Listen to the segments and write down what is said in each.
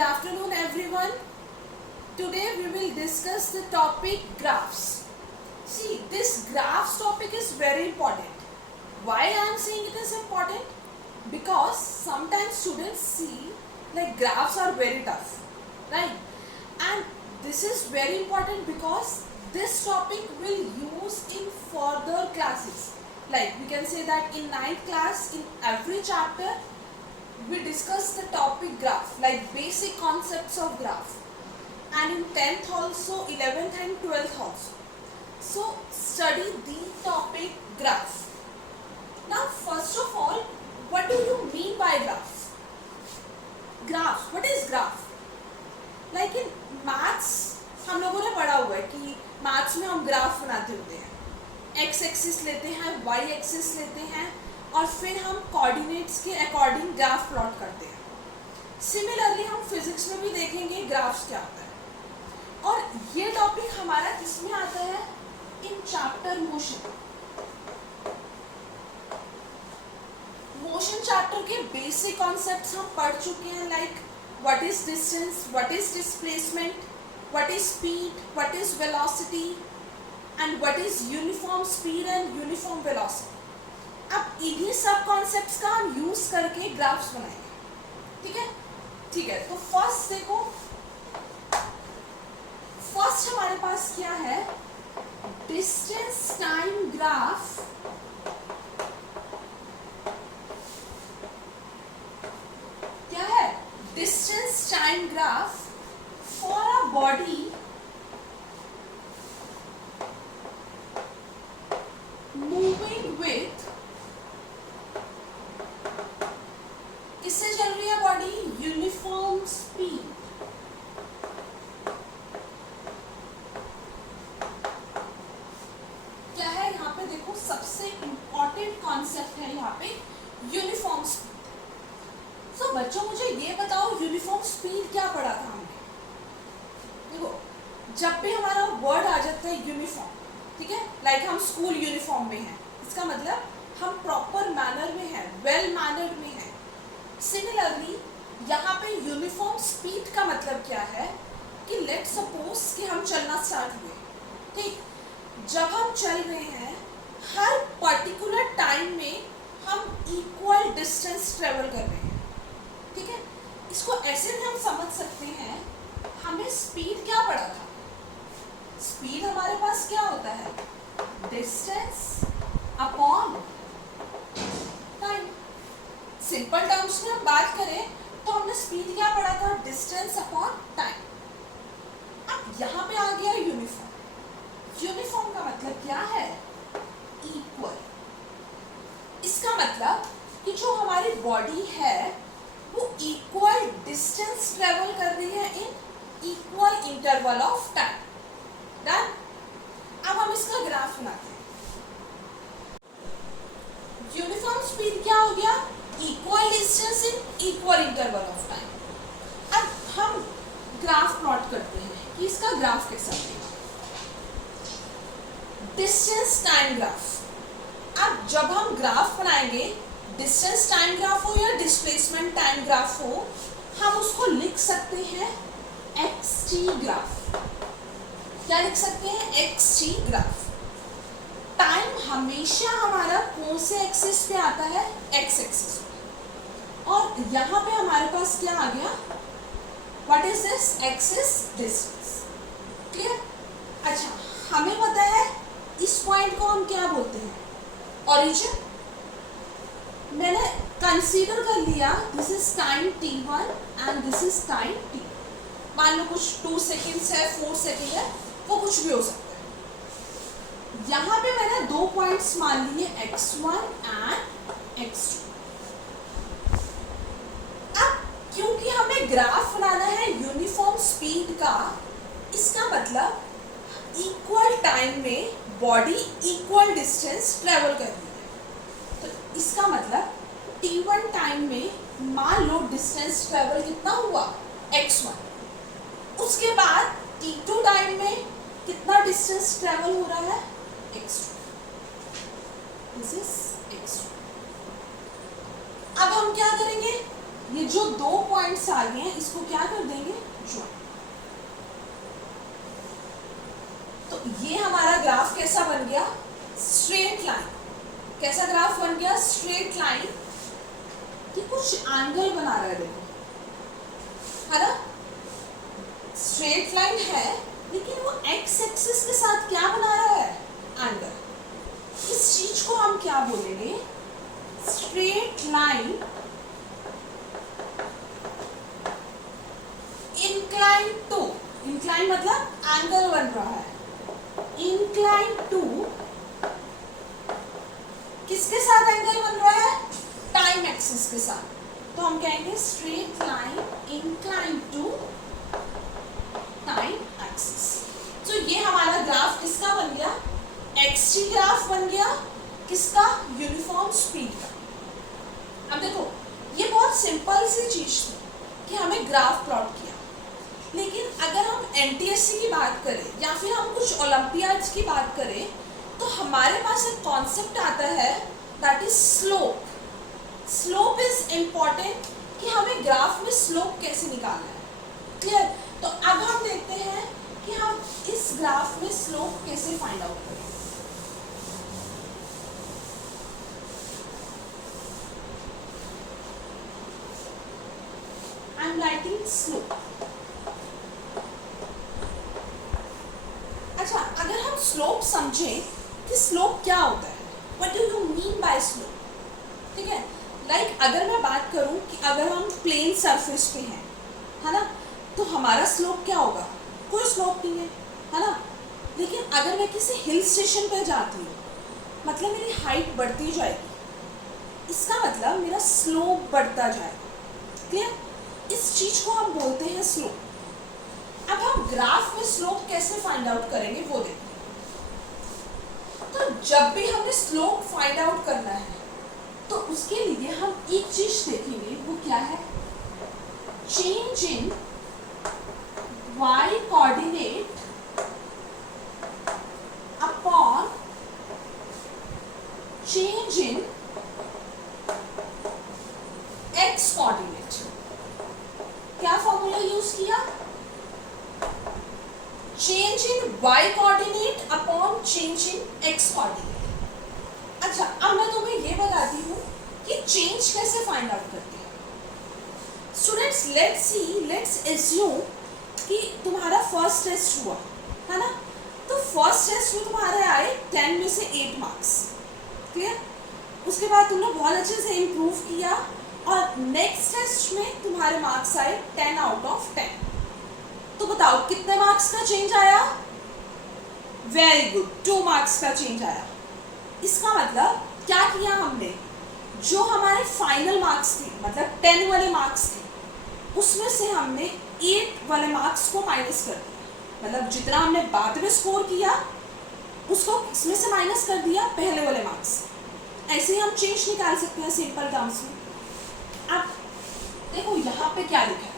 afternoon everyone. Today we will discuss the topic graphs. See, this graphs topic is very important. Why I am saying it is important? Because sometimes students see like graphs are very tough, right? And this is very important because this topic will use in further classes. Like we can say that in 9th class, in every chapter, we discuss the topic graph, like basic concepts of graph. And in 10th also, 11th and 12th also. So study the topic graph. Now first of all, what do you mean by graphs? Graphs, what is graph? Like in maths, हम लोगों ने पढ़ा हुआ है कि maths में हम graph बनाते होते हैं. एक्स एक्सिस लेते हैं, वाई एक्सिस लेते हैं और फिर हम कोऑर्डिनेट्स के अकॉर्डिंग ग्राफ प्लॉट करते हैं. सिमिलरली हम फिजिक्स में भी देखेंगे ग्राफ्स क्या होता है. और ये टॉपिक हमारा किसमें आता है? In chapter motion. Motion chapter के बेसिक कॉन्सेप्ट्स हम पढ़ चुके हैं, like what is distance, what is displacement, what is speed, what is velocity and what is uniform speed and uniform velocity. अब इन्हीं सब कॉन्सेप्ट्स का हम यूज करके ग्राफ्स बनाएंगे. ठीक है, ठीक है. तो फर्स्ट देखो, फर्स्ट हमारे पास क्या है? Distance time graph. क्या है? Distance time graph for a body moving with, किससे चल रही है बॉडी? Uniform speed. क्या है यहाँ पे? देखो सबसे इंपॉर्टेंट कॉन्सेप्ट है यहाँ पे यूनिफॉर्म स्पीड. सो बच्चों मुझे ये बताओ, यूनिफॉर्म स्पीड क्या पढ़ा था हमने? देखो जब भी हमारा वर्ड आ जाता है यूनिफॉर्म, ठीक है, लाइक हम स्कूल यूनिफॉर्म में हैं, इसका मतलब हम प्रॉपर मैनर में हैं, वेल मैनर्ड में हैं. सिमिलरली यहाँ पे यूनिफॉर्म स्पीड का मतलब क्या है कि लेट सपोज कि हम चलना स्टार्ट हुए. ठीक, जब हम चल रहे हैं हर पर्टिकुलर टाइम में हम इक्वल डिस्टेंस ट्रेवल कर रहे हैं. ठीक है, इसको ऐसे भी हम समझ सकते हैं. हमें स्पीड क्या पढ़ा था? स्पीड हमारे पास क्या होता है? Distance upon time. Simple terms में हम बात करें तो हमने स्पीड क्या पढ़ा था? Distance upon time. अब यहाँ पे आ गया यूनिफॉर्म. यूनिफॉर्म का मतलब क्या है? इक्वल. इसका मतलब कि जो हमारी बॉडी है वो इक्वल डिस्टेंस ट्रेवल कर रही है in equal interval of time. Done. अब हम इसका ग्राफ बनाते हैं. यूनिफॉर्म स्पीड क्या हो गया? Equal distance in equal interval of time. अब हम ग्राफ प्लॉट करते हैं कि इसका ग्राफ कैसा होगा. Distance time graph. अब जब हम ग्राफ बनाएंगे, डिस्टेंस टाइम ग्राफ हो या डिस्प्लेसमेंट टाइम ग्राफ हो, हम उसको लिख सकते हैं xt ग्राफ. क्या लिख सकते हैं? xt graph. टाइम हमेशा हमारा कौन से एक्सिस पे आता है? x axis. और यहाँ पे हमारे पास क्या आ गया? What is this? Axis distance. Clear? अच्छा, हमें पता है इस पॉइंट को हम क्या बोलते हैं? ओरिजिन. मैंने कंसीडर कर लिया this is time t1 and this is time t. मान लो कुछ 2 सेकेंड्स है, 4 सेकेंड है, वो कुछ भी हो सकता है. यहाँ पे मैंने 2 पॉइंट्स मान लिए x1 एंड x2. अब क्योंकि हमें ग्राफ बनाना है यूनिफॉर्म स्पीड का, इसका मतलब इक्वल टाइम में बॉडी इक्वल डिस्टेंस ट्रेवल कर रही है. तो इसका मतलब t1 टाइम में मान लो डिस्टेंस ट्रेवल कितना हुआ? x1. उसके बाद t2 टाइम में कितना डिस्टेंस ट्रेवल हो रहा है? x2. This is x2. अब हम क्या करेंगे? ये जो 2 पॉइंट्स आ गए हैं इसको क्या कर देंगे, ज्वाइन। तो ये हमारा ग्राफ कैसा बन गया, स्ट्रेट लाइन। कैसा ग्राफ बन गया, स्ट्रेट लाइन, कि कुछ एंगल बना रहा है, देखो, है ना, स्ट्रेट लाइन है लेकिन वो एक्स एक्सिस के साथ क्या बना रहा है, एंगल। इस चीज को हम क्या बोलेंगे, straight line incline to, incline मतलब एंगल बन रहा है, इंक्लाइन टू, किसके साथ एंगल बन रहा है, टाइम एक्सिस के साथ। तो हम कहेंगे straight line incline to time axis. तो ये हमारा ग्राफ किसका बन गया, एक्सटी ग्राफ बन गया, किसका, यूनिफॉर्म स्पीड का। अब देखो ये बहुत सिंपल सी चीज थी कि हमें ग्राफ प्लॉट किया, लेकिन अगर हम एनटीएससी की बात करें या फिर हम कुछ ओलंपियाड्स की बात करें तो हमारे पास एक कॉन्सेप्ट आता है, that is slope. Slope is important, कि हमें ग्राफ में स्लोप कैसे निकालना है, क्लियर। तो अब हम देखते हैं कि हम इस ग्राफ में स्लोप कैसे फाइंड आउट करें। I am writing slope. अच्छा, अगर हम स्लोप समझें कि स्लोप क्या होता है, what do you mean by slope, ठीक है। लाइक अगर मैं बात करूं कि अगर हम प्लेन सरफेस पे हैं, है ना, तो हमारा स्लोप क्या होगा, कोई स्लोप नहीं है ना। लेकिन अगर मैं किसी हिल स्टेशन पर जाती हूँ, मतलब मेरी हाइट बढ़ती जाएगी, इसका मतलब मेरा स्लोप बढ़ता जाएगा, क्लियर। इस चीज को हम बोलते हैं स्लोप। अब हम ग्राफ में स्लोप कैसे फाइंड आउट करेंगे वो देखते हैं। तो जब भी हमें स्लोप फाइंड आउट करना है तो उसके लिए हम एक चीज देखेंगे, वो क्या है, change in y coordinate upon change in x coordinate. क्या फॉर्मूला यूज किया, change in y coordinate upon change in x coordinate. अच्छा, अब मैं तुम्हें ये बताती हूँ कि चेंज कैसे फाइंड आउट करते हैं। स्टूडेंट्स, लेट्स एज्यूम कि तुम्हारा फर्स्ट टेस्ट हुआ, है ना। तो फर्स्ट टेस्ट में तुम्हारे आए 10 में से 8 मार्क्स, क्लियर। उसके बाद तुमने बहुत अच्छे से इम्प्रूव किया और नेक्स्ट टेस्ट में तुम्हारे मार्क्स आए 10 आउट ऑफ 10। तो बताओ कितने मार्क्स का चेंज आया, वेरी गुड, 2 मार्क्स का चेंज आया। इसका मतलब क्या किया हमने, जो हमारे फाइनल मार्क्स थे, मतलब 10 वाले मार्क्स थे, उसमें से हमने 8 वाले मार्क्स को माइनस कर दिया। मतलब जितना हमने बाद में स्कोर किया उसको इसमें से माइनस कर दिया पहले वाले मार्क्स। ऐसे ही हम चेंज निकाल सकते हैं सिंपल टर्म्स में। अब देखो यहाँ पे क्या लिखा है,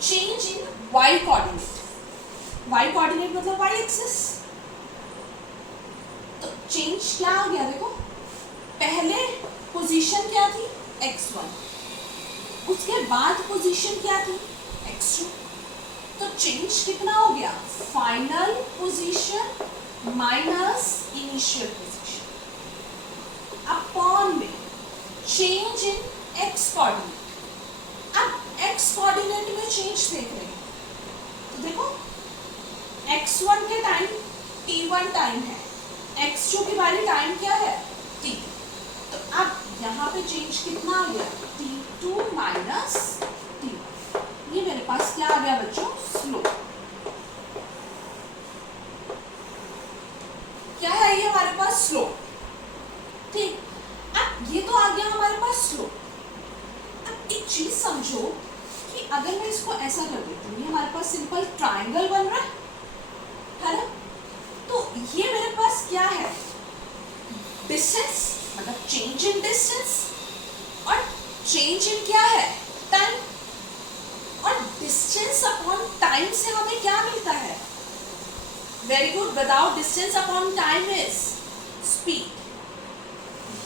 change in y coordinate. Y coordinate मतलब वाई एक्सिस। तो चेंज क्या आ गया, देखो पहले पोजीशन क्या थी, x1, उसके बाद पोजीशन क्या थी, x2। तो चेंज कितना हो गया, final position minus initial position upon में चेंज इन x कोऑर्डिनेट। अब x कोऑर्डिनेट में चेंज देख रहे हैं, तो देखो x1 के टाइम t1 टाइम है, x2 की वाली टाइम क्या है, t। तो अब यहाँ पे चेंज कितना आ गया, t2 माइनस t1। ये मेरे पास क्या आ गया बच्चों, स्लोप। क्या है ये हमारे पास, स्लोप, ठीक। अब ये तो आ गया हमारे पास स्लोप। अब एक चीज समझो कि अगर मैं इसको ऐसा कर देती हूँ, ये हमारे पास सिंपल ट्राइंगल बन रहा है ना। तो ये मेरे पास क्या है, डिस्टेंस, मतलब चेंज इन डिस्टेंस, और चेंज इन क्या है, टाइम। और डिस्टेंस अपॉन टाइम से हमें क्या मिलता है, वेरी गुड, बताओ, distance upon time is speed.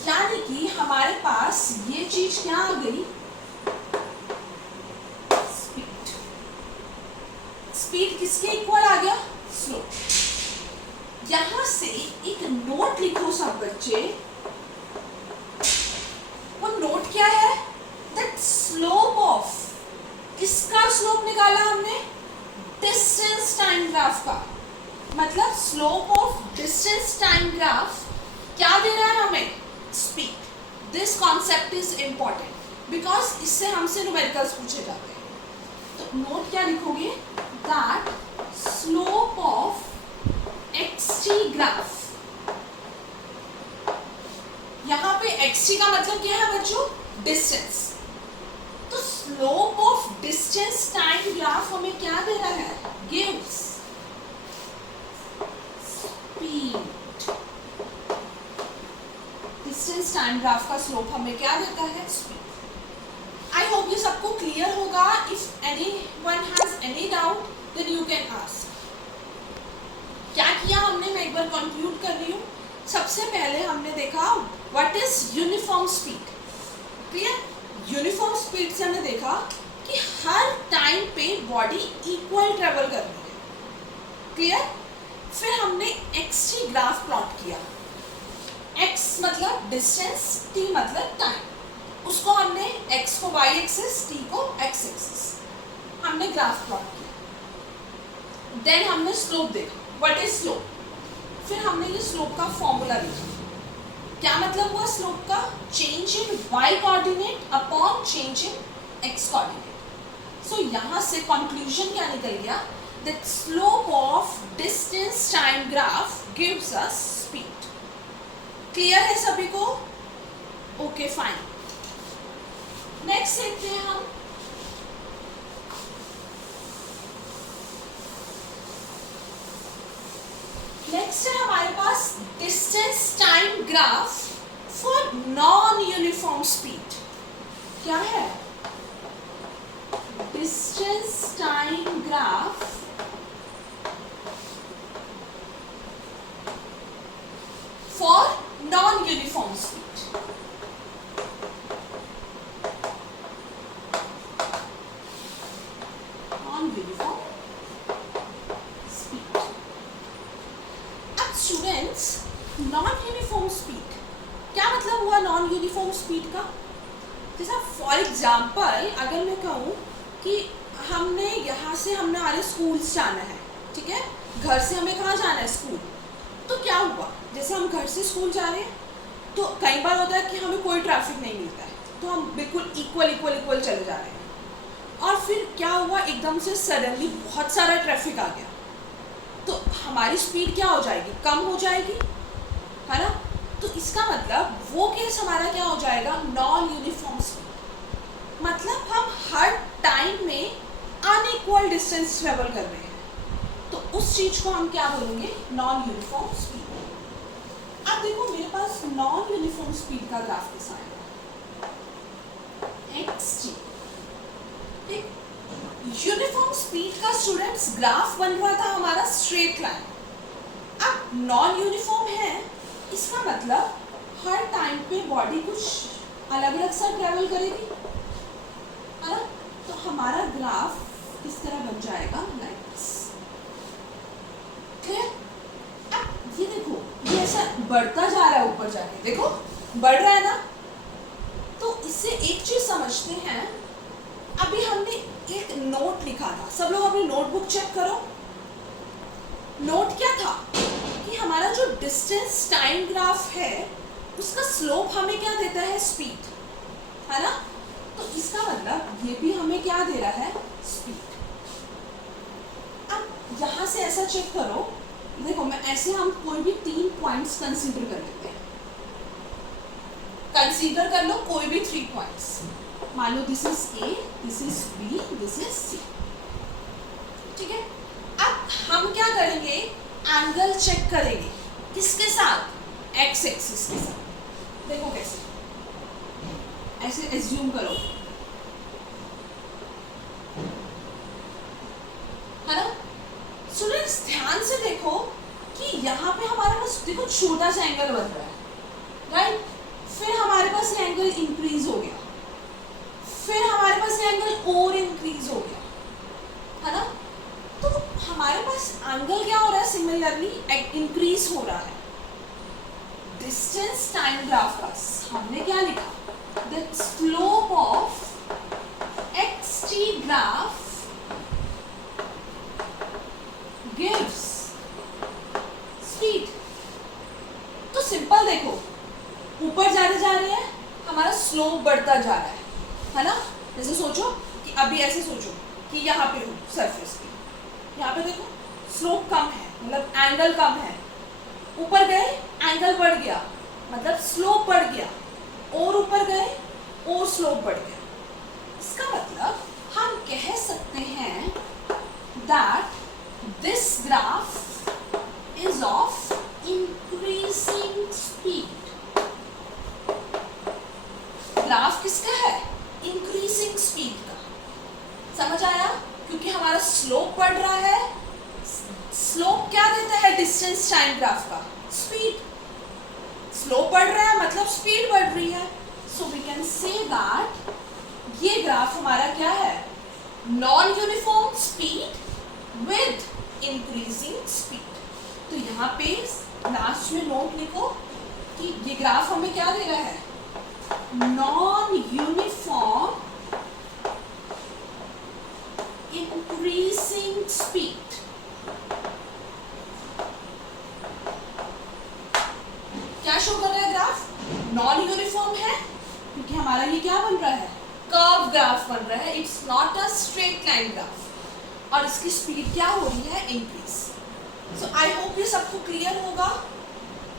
यानी कि हमारे पास ये चीज क्या आ गई, स्पीड किसके इक्वल आ गया? स्लोप। यहां से एक नोट लिखो सब बच्चे। वो नोट क्या है? दैट स्लोप ऑफ, किसका स्लोप निकाला हमने? डिस्टेंस टाइम ग्राफ का। मतलब slope of distance time graph क्या दे रहा है हमें? Speed. This concept is important because इससे हमसे न्यूमेरिकल्स पूछे जाते हैं। तो नोट क्या लिखोगे? That slope of xt graph. यहां पे xt का मतलब क्या है बच्चों? डिस्टेंस। तो slope of distance time graph हमें क्या दे रहा है? Gives speed. Distance time graph का स्लोप हमें क्या देता है? स्पीड। आई होप ये सबको क्लियर होगा। If anyone has any doubt then you can ask. क्या किया हमने, मैं एक बार कंक्लूड कर रही हूँ। सबसे पहले हमने देखा what is uniform speed. Clear? Uniform speed से हमने देखा कि हर टाइम पे बॉडी इक्वल ट्रेवल कर रही है। क्लियर? फिर हमने xt ग्राफ प्लॉट किया। x मतलब डिस्टेंस, t मतलब टाइम। उसको हमने x को y एक्सिस, t को x एक्सिस हमने ग्राफ प्लॉट किया। देन हमने स्लोप देखा, व्हाट इज स्लोप। फिर हमने ये स्लोप का फॉर्मूला देखा। क्या मतलब हुआ स्लोप का? Change in y coordinate upon change in x coordinate. So यहां से कंक्लूजन क्या निकल गया? That slope of distance time graph gives us speed. Clear है सभी को? Okay fine. नेक्स्ट देखते हैं हम। नेक्स्ट है हमारे पास distance time graph for non uniform speed. क्या है? Distance time graph for non uniform speed. Non uniform speed. अब स्टूडेंट्स, नॉन यूनिफॉर्म स्पीड क्या मतलब हुआ? नॉन यूनिफॉर्म स्पीड का जैसा फॉर एग्जाम्पल अगर मैं कहूँ कि हमने यहाँ से हमने हमारे स्कूल जाना है, ठीक है? घर से हमें कहाँ जाना है? स्कूल। तो क्या हुआ? जैसे हम घर से स्कूल जा रहे हैं तो कई बार होता है कि हमें कोई ट्रैफिक नहीं मिलता है, तो हम बिल्कुल इक्वल चले जा रहे हैं। और फिर क्या हुआ? एकदम से सडनली बहुत सारा ट्रैफिक आ गया, तो हमारी स्पीड क्या हो जाएगी? कम हो जाएगी, है ना? तो इसका मतलब वो केस हमारा क्या हो जाएगा? Non uniform speed. मतलब हम हर टाइम में अनइक्वल डिस्टेंस ट्रेवल कर रहे हैं, तो उस चीज को हम क्या बोलेंगे? Non uniform speed. अब देखो मेरे पास नॉन यूनिफॉर्म स्पीड का ग्राफ कैसा है? xt। ठीक, यूनिफॉर्म स्पीड का स्टूडेंट्स ग्राफ बन रहा था हमारा स्ट्रेट लाइन। अब नॉन यूनिफॉर्म है, इसका मतलब हर टाइम पे बॉडी कुछ अलग अलग सा ट्रेवल करेगी, है ना? तो हमारा ग्राफ किस तरह बन जाएगा? Like this. क्लियर? अब ये देखो, ये ऐसा बढ़ता जा रहा है ऊपर जाके, देखो बढ़ रहा है ना? तो इससे एक चीज समझते हैं। अभी हमने एक नोट लिखा था, सब लोग अपनी नोटबुक चेक करो। नोट क्या था कि हमारा जो डिस्टेंस टाइम ग्राफ है उसका स्लोप हमें क्या देता है? स्पीड, है ना? तो इसका मतलब ये भी हमें क्या दे रहा है? स्पीड। अब यहां से ऐसा चेक करो, देखो मैं ऐसे हम कोई भी 3 पॉइंट्स कंसीडर कर लेते हैं। कंसीडर कर लो कोई भी 3 पॉइंट्स। मान लो this is A, this is B, this is C. ठीक है? अब हम क्या करेंगे? एंगल चेक करेंगे। किसके साथ? एक्स एक्सिस के साथ। देखो कैसे, ऐसे एज्यूम करो, है ना? स्टूडेंट्स ध्यान से देखो कि यहाँ पे हमारे पास देखो छोटा सा एंगल बन रहा है, राइट? फिर हमारे पास ये एंगल इंक्रीज हो गया, फिर हमारे पास ये एंगल और इंक्रीज हो गया, है ना? तो इंक्रीज हो रहा है। डिस्टेंस टाइम ग्राफ का हमने क्या लिखा, the slope of xt graph gives speed. तो सिंपल देखो, ऊपर जा रहे हैं, हमारा स्लोप बढ़ता जा रहा है ना। जैसे सोचो कि अभी ऐसे सोचो कि यहाँ पे हो सरफेस पे, यहाँ पे देखो स्लोप कम है, मतलब एंगल कम है। ऊपर गए एंगल बढ़ गया, मतलब स्लोप बढ़ गया, और ऊपर गए और स्लोप बढ़ गया। इसका मतलब हम कह सकते हैं that this graph is of increasing speed। Graph किसका है, इंक्रीजिंग स्पीड का। समझ आया, क्योंकि हमारा स्लोप बढ़ रहा है। स्लोप क्या देता है डिस्टेंस टाइम ग्राफ का, स्पीड। स्लोप बढ़ रहा है मतलब स्पीड बढ़ रही है। So we can say that ये ग्राफ हमारा क्या है, non uniform speed with increasing speed. तो यहाँ पे लास्ट में नोट लिखो कि ये ग्राफ हमें क्या दे रहा है, नॉन यूनिफॉर्म इंक्रीजिंग स्पीड। क्या शो कर रहा है ग्राफ, नॉन यूनिफॉर्म है, क्योंकि हमारा ये क्या बन रहा है, कर्व ग्राफ बन रहा है। It's not a straight line graph, और इसकी स्पीड क्या हो रही है, इंक्रीज। सो आई होप ये सबको क्लियर होगा,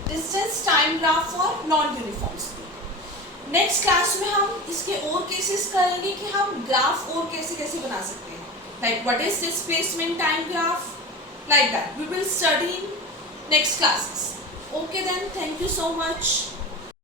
distance time graph for non uniform speed. Next class में हम इसके और केसेस करेंगे कि हम ग्राफ और कैसे कैसे बना सकते हैं, like what is displacement time graph, like that we will study in next classes. Okay then, thank you so much.